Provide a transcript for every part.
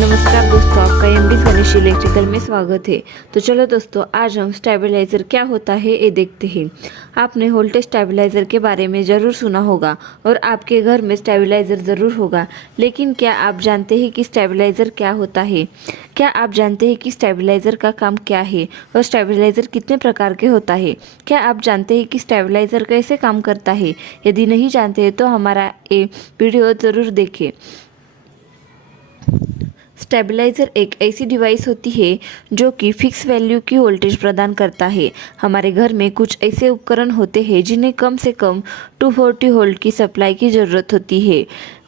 नमस्कार दोस्तों, आपका एमडी गणेश इलेक्ट्रिकल में स्वागत है। तो चलो दोस्तों, आज हम स्टेबलाइज़र क्या होता है ये देखते हैं। आपने वोल्टेज स्टेबलाइज़र के बारे में ज़रूर सुना होगा और आपके घर में स्टेबलाइज़र ज़रूर होगा, लेकिन क्या आप जानते हैं कि स्टेबलाइज़र क्या होता है? क्या आप जानते हैं कि स्टेबलाइज़र का काम क्या है और स्टेबलाइज़र कितने प्रकार के होता है? क्या आप जानते हैं कि स्टेबलाइज़र कैसे काम करता है? यदि नहीं जानते हैं तो हमारा ये वीडियो ज़रूर देखें। स्टेबलाइज़र एक ऐसी डिवाइस होती है जो कि फिक्स वैल्यू की वोल्टेज प्रदान करता है। हमारे घर में कुछ ऐसे उपकरण होते हैं जिन्हें कम से कम 240 वोल्ट की सप्लाई की ज़रूरत होती है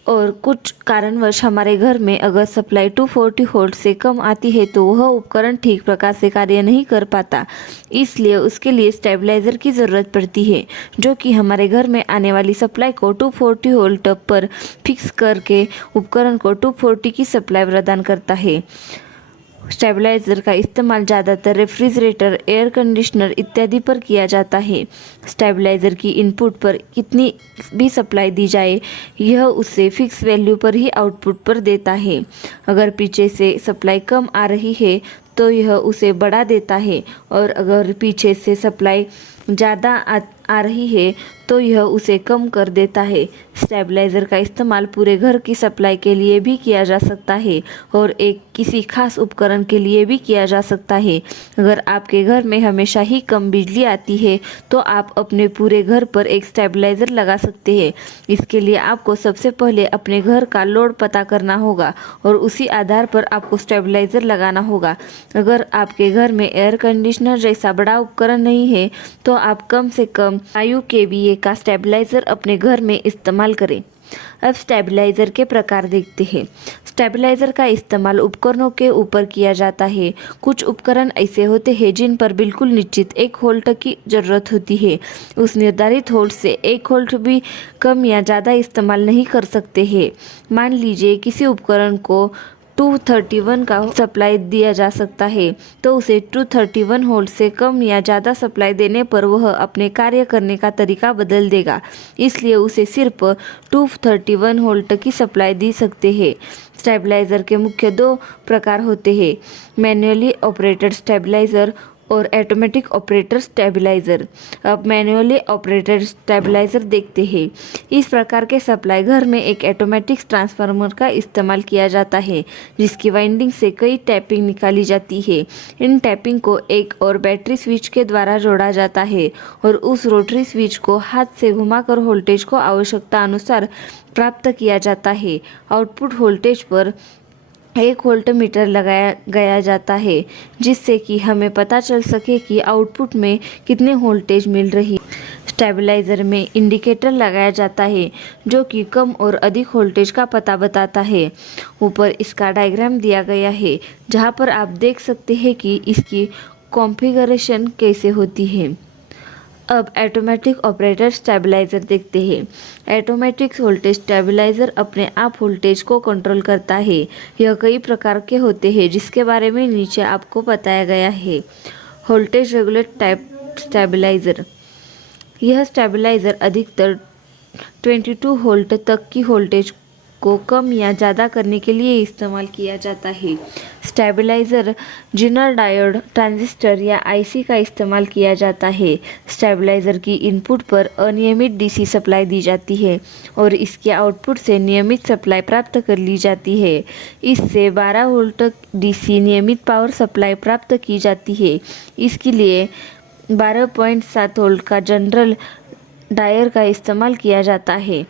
और कुछ कारणवश हमारे घर में अगर सप्लाई 240 वोल्ट से कम आती है तो वह उपकरण ठीक प्रकार से कार्य नहीं कर पाता, इसलिए उसके लिए स्टेबलाइज़र की ज़रूरत पड़ती है जो कि हमारे घर में आने वाली सप्लाई को 240 वोल्ट पर फिक्स करके उपकरण को 240 की सप्लाई प्रदान करता है। स्टेबलाइज़र का इस्तेमाल ज़्यादातर रेफ्रिजरेटर, एयर कंडीशनर इत्यादि पर किया जाता है। स्टेबलाइज़र की इनपुट पर कितनी भी सप्लाई दी जाए, यह उसे फिक्स वैल्यू पर ही आउटपुट पर देता है। अगर पीछे से सप्लाई कम आ रही है तो यह उसे बढ़ा देता है और अगर पीछे से सप्लाई ज़्यादा आ रही है तो यह उसे कम कर देता है। स्टेबलाइज़र का इस्तेमाल पूरे घर की सप्लाई के लिए भी किया जा सकता है और एक किसी खास उपकरण के लिए भी किया जा सकता है। अगर आपके घर में हमेशा ही कम बिजली आती है तो आप अपने पूरे घर पर एक स्टेबलाइज़र लगा सकते हैं। इसके लिए आपको सबसे पहले अपने घर का लोड पता करना होगा और उसी आधार पर आपको स्टेबलाइज़र लगाना होगा। अगर आपके घर में एयर कंडीशनर जैसा बड़ा उपकरण नहीं है तो आप कम से कम 5 kVA का स्टेबलाइज़र अपने घर में इस्तेमाल करें। अब स्टेबलाइज़र के प्रकार देखते हैं। स्टेबलाइज़र का इस्तेमाल उपकरणों के ऊपर किया जाता है। कुछ उपकरण ऐसे होते हैं जिन पर बिल्कुल निश्चित 1 वोल्ट की ज़रूरत होती है। उस निर्धारित वोल्ट से 1 वोल्ट भी कम या ज़्यादा इस्तेमाल नहीं कर सकते हैं। मान लीजिए किसी उपकरण को 231 का सप्लाई दिया जा सकता है तो उसे 231 वोल्ट से कम या ज़्यादा सप्लाई देने पर वह अपने कार्य करने का तरीका बदल देगा, इसलिए उसे सिर्फ 231 वोल्ट की सप्लाई दी सकते हैं। स्टेबलाइज़र के मुख्य 2 प्रकार होते हैं, मैन्युअली ऑपरेटेड स्टेबलाइज़र और ऑटोमेटिक ऑपरेटर स्टेबलाइज़र। अब मैन्युअली ऑपरेटेड स्टेबलाइज़र देखते हैं। इस प्रकार के सप्लाई घर में एक ऑटोमेटिक ट्रांसफार्मर का इस्तेमाल किया जाता है जिसकी वाइंडिंग से कई टैपिंग निकाली जाती है। इन टैपिंग को एक और बैटरी स्विच के द्वारा जोड़ा जाता है और उस रोटरी स्विच को हाथ से घुमाकर वोल्टेज को आवश्यकता अनुसार प्राप्त किया जाता है। आउटपुट वोल्टेज पर 1 वोल्ट मीटर लगाया गया जाता है जिससे कि हमें पता चल सके कि आउटपुट में कितने वोल्टेज मिल रही। स्टेबलाइज़र में इंडिकेटर लगाया जाता है जो कि कम और अधिक वोल्टेज का पता बताता है। ऊपर इसका डायग्राम दिया गया है जहां पर आप देख सकते हैं कि इसकी कॉन्फ़िगरेशन कैसे होती है। अब ऑटोमेटिक ऑपरेटर स्टेबलाइज़र देखते हैं। ऑटोमेटिक वोल्टेज स्टेबलाइज़र अपने आप वोल्टेज को कंट्रोल करता है। यह कई प्रकार के होते हैं जिसके बारे में नीचे आपको बताया गया है। वोल्टेज रेगुलेट टाइप स्टेबलाइज़र, यह स्टेबलाइज़र अधिकतर 22 वोल्ट तक की वोल्टेज को कम या ज़्यादा करने के लिए इस्तेमाल किया जाता है। स्टेबलाइज़र जिनर डायोड ट्रांजिस्टर या आईसी का इस्तेमाल किया जाता है। स्टेबलाइज़र की इनपुट पर अनियमित डीसी सप्लाई दी जाती है और इसके आउटपुट से नियमित सप्लाई प्राप्त कर ली जाती है। इससे 12 वोल्ट डीसी नियमित पावर सप्लाई प्राप्त की जाती है। इसके लिए 12.7 वोल्ट का जनरल डायर का इस्तेमाल किया जाता है।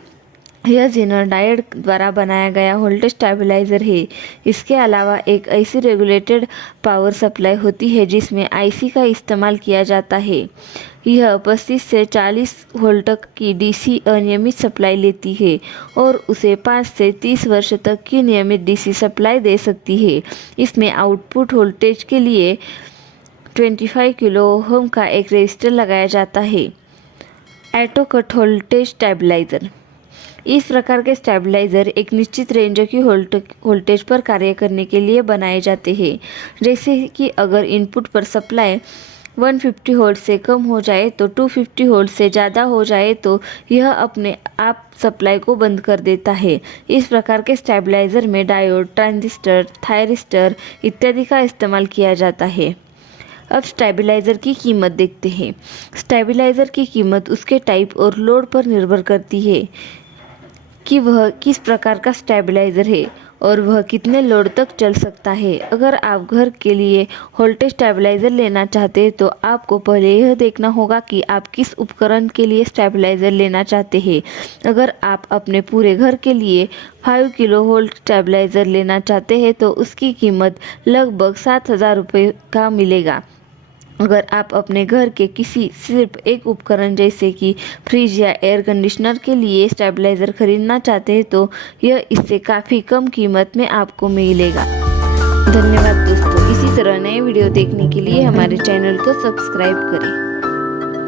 यह जेनर डायोड द्वारा बनाया गया वोल्टेज स्टेबलाइज़र है। इसके अलावा एक ऐसी रेगुलेटेड पावर सप्लाई होती है जिसमें आईसी का इस्तेमाल किया जाता है। यह 25 से 40 वोल्ट की डीसी अनियमित सप्लाई लेती है और उसे 5 से 30 वर्ष तक की नियमित डीसी सप्लाई दे सकती है। इसमें आउटपुट वोल्टेज के लिए 25 किलो ओम का एक रेजिस्टर लगाया जाता है। ऑटो कट वोल्टेज स्टेबलाइज़र, इस प्रकार के स्टेबलाइज़र एक निश्चित रेंज की वोल्टेज पर कार्य करने के लिए बनाए जाते हैं। जैसे कि अगर इनपुट पर सप्लाई 150 वोल्ट से कम हो जाए तो 250 वोल्ट से ज़्यादा हो जाए तो यह अपने आप सप्लाई को बंद कर देता है। इस प्रकार के स्टेबलाइज़र में डायोड, ट्रांजिस्टर, थायरिस्टर इत्यादि का इस्तेमाल किया जाता है। अब स्टेबलाइज़र की कीमत देखते हैं। स्टेबलाइज़र की कीमत उसके टाइप और लोड पर निर्भर करती है कि वह किस प्रकार का स्टेबलाइज़र है और वह कितने लोड तक चल सकता है। अगर आप घर के लिए वोल्टेज स्टेबलाइज़र लेना चाहते हैं तो आपको पहले यह देखना होगा कि आप किस उपकरण के लिए स्टेबलाइज़र लेना चाहते हैं। अगर आप अपने पूरे घर के लिए 5 किलोवोल्ट स्टेबलाइज़र लेना चाहते हैं तो उसकी कीमत लगभग 7,000 रुपये का मिलेगा। अगर आप अपने घर के किसी सिर्फ एक उपकरण जैसे कि फ्रिज या एयर कंडीशनर के लिए स्टेबलाइज़र खरीदना चाहते हैं तो यह इससे काफ़ी कम कीमत में आपको मिलेगा। धन्यवाद दोस्तों। इसी तरह नए वीडियो देखने के लिए हमारे चैनल को सब्सक्राइब करें।